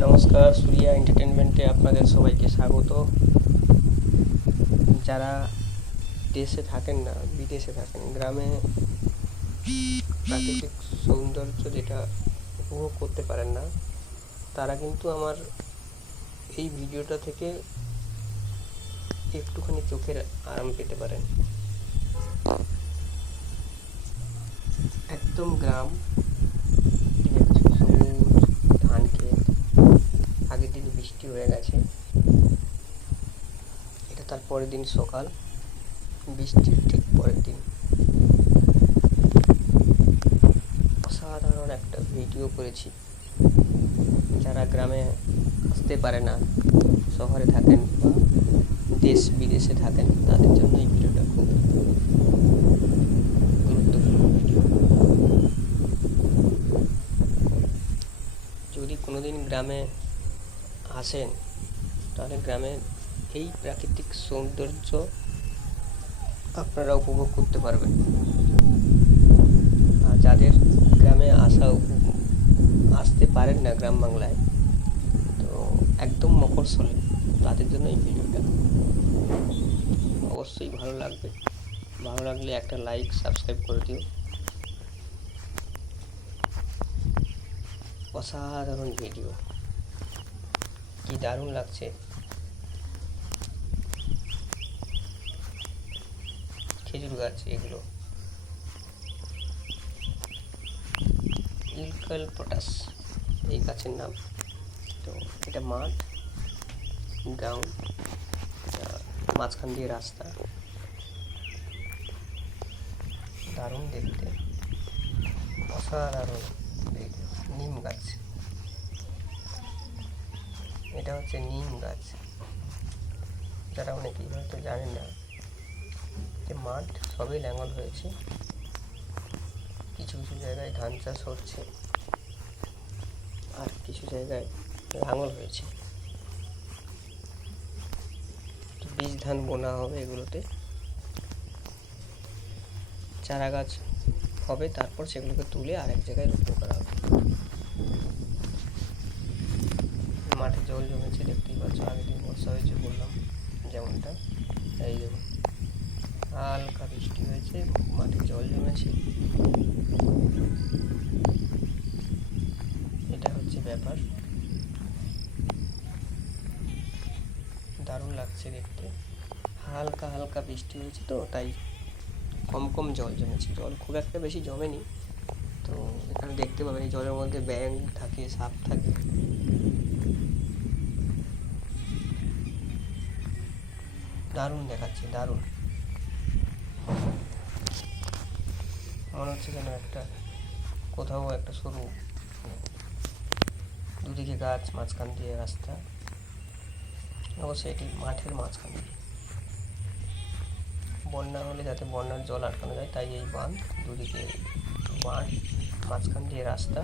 নমস্কার, সুরিয়া এন্টারটেনমেন্টে আপনাদের সবাইকে স্বাগত। যারা দেশে থাকেন না, বিদেশে থাকেন, গ্রামে প্রাকৃতিক সৌন্দর্য যেটা উপভোগ করতে পারেন না, তারা কিন্তু আমার এই ভিডিওটা থেকে একটুখানি চোখের আরাম পেতে পারেন। একদম গ্রাম, দেখছো সবুজ ধান ক্ষেত, আগের দিন বৃষ্টি হয়ে গেছে, এটা তার পরের দিন সকাল, বৃষ্টির ঠিক পরের দিন। অসাধারণ একটা ভিডিও করেছি। যারা গ্রামে আসতে পারে না, শহরে থাকেন বা দেশ বিদেশে থাকেন, তাদের জন্য এই ভিডিওটা খুব গুরুত্বপূর্ণ ভিডিও। যদি কোনোদিন গ্রামে আসেন, তাহলে গ্রামের এই প্রাকৃতিক সৌন্দর্য আপনারা উপভোগ করতে পারবেন। আর যাদের গ্রামে আসতে পারেন না গ্রাম বাংলায়, তো একদম মফস্বলে, তাদের জন্য এই ভিডিওটা অবশ্যই ভালো লাগবে। ভালো লাগলে একটা লাইক, সাবস্ক্রাইব করে দিও। অসাধারণ ভিডিও, কি দারুণ লাগছে। খেজুর গাছ, এগুলো ইউক্যালিপটাস এই গাছের নাম। তো এটা মাঠ, গ্রাউন্ড, মাঝখান দিয়ে রাস্তা, দারুণ দেখতে, অসাধারণ ভিডিও। নিম গাছ, এটা হচ্ছে নিম গাছ। যারা অনেকেই হয়তো জানেন না যে মাঠ সবই লাঙল হয়েছে, কিছু কিছু জায়গায় ধান চাষ হচ্ছে, আর কিছু জায়গায় লাঙল হয়েছে। তো বীজ ধান বোনা হবে, এগুলোতে চারা গাছ হবে, তারপর সেগুলোকে তুলে আরেক জায়গায় রোপণ করা হবে। মাঠে জল জমেছে, দেখতেই পাচ্ছ। আগের দিন বর্ষা হয়েছে বললাম যেমনটা। এই দেখুন, হালকা বৃষ্টি হয়েছে, মাঠে জল জমেছে। এটা হচ্ছে ব্যাপার, দারুণ লাগছে দেখতে। হালকা হালকা বৃষ্টি হয়েছে, তো তাই কম কম জল জমেছে, জল খুব একটা বেশি জমেনি। তো এখানে দেখতে পাবেন এই জলের মধ্যে ব্যাঙ থাকে, সাপ থাকে, দারুণ দেখাচ্ছে, দারুণ। মনে হচ্ছে যেন একটা কোথাও একটা সরু, দুদিকে গাছ, মাঝখান দিয়ে রাস্তা। অবশ্যই এটি মাঠের মাঝখান দিয়ে। বন্যা হলে যাতে বন্যার জল আটকানো যায়, তাই এই বাঁধ, দুদিকে মাঠ, মাঝখান দিয়ে রাস্তা।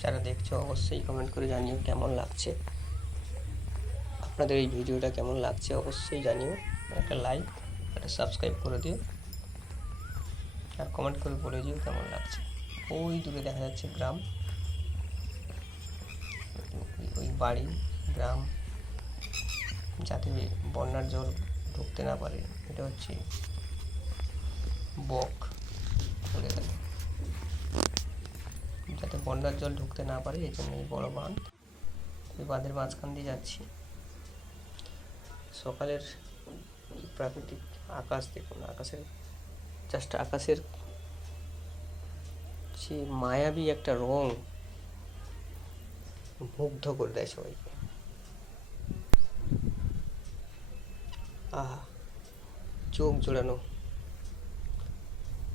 যারা দেখছো অবশ্যই কমেন্ট করে জানিও কেমন লাগছে, আপনাদের এই ভিডিওটা কেমন লাগছে অবশ্যই জানিও। একটা লাইক, একটা সাবস্ক্রাইব করে দিও, আর কমেন্ট করে বলে দিও কেমন লাগছে। ওই দূরে দেখা যাচ্ছে গ্রাম, ওই বাড়ি, গ্রাম, যাতে বন্যার জল ঢুকতে না পারে। এটা হচ্ছে বক খুলে গেল, যাতে বন্যার জল ঢুকতে না পারে, এই জন্য এই বড় বাঁধ। ওই বাঁধের মাঝখান দিয়ে যাচ্ছি। সকালের প্রাকৃতিক আকাশ দেখুন, আকাশের জাস্ট আকাশের যে মায়াবী একটা রং মুগ্ধ করে দেয় সবাইকে। আহা, চোখ জোড়ানো।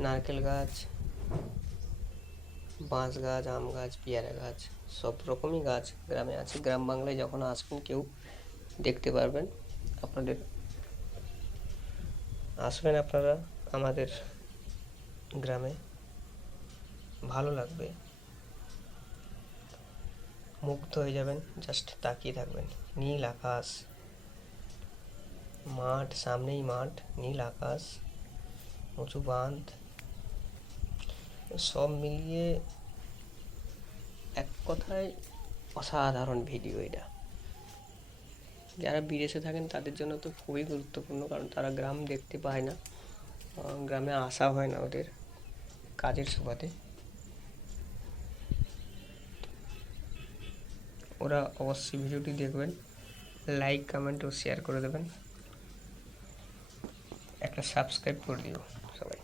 নারকেল গাছ, বাঁশ গাছ, আম গাছ, পেয়ারা গাছ, সব রকমই গাছ গ্রামে আছে। গ্রাম বাংলায় যখন আসবেন কেউ দেখতে পারবেন। আপনাদের আসবেন আপনারা আমাদের গ্রামে, ভালো লাগবে, মুগ্ধ হয়ে যাবেন, জাস্ট তাকিয়ে থাকবেন। নীল আকাশ, মাঠ, সামনেই মাঠ, নীল আকাশ, উঁচু বাঁধ, সব মিলিয়ে এক কথায় অসাধারণ ভিডিও এটা। যারা বিদেশে থাকেন তাদের জন্য তো খুবই গুরুত্বপূর্ণ, কারণ তারা গ্রাম দেখতে পায় না, গ্রামে আসা হয় না ওদের কাজের সুবাদে। ওরা অবশ্যই ভিডিওটি দেখবেন, লাইক কমেন্ট ও শেয়ার করে দেবেন, একটা সাবস্ক্রাইব করে দিও সবাই।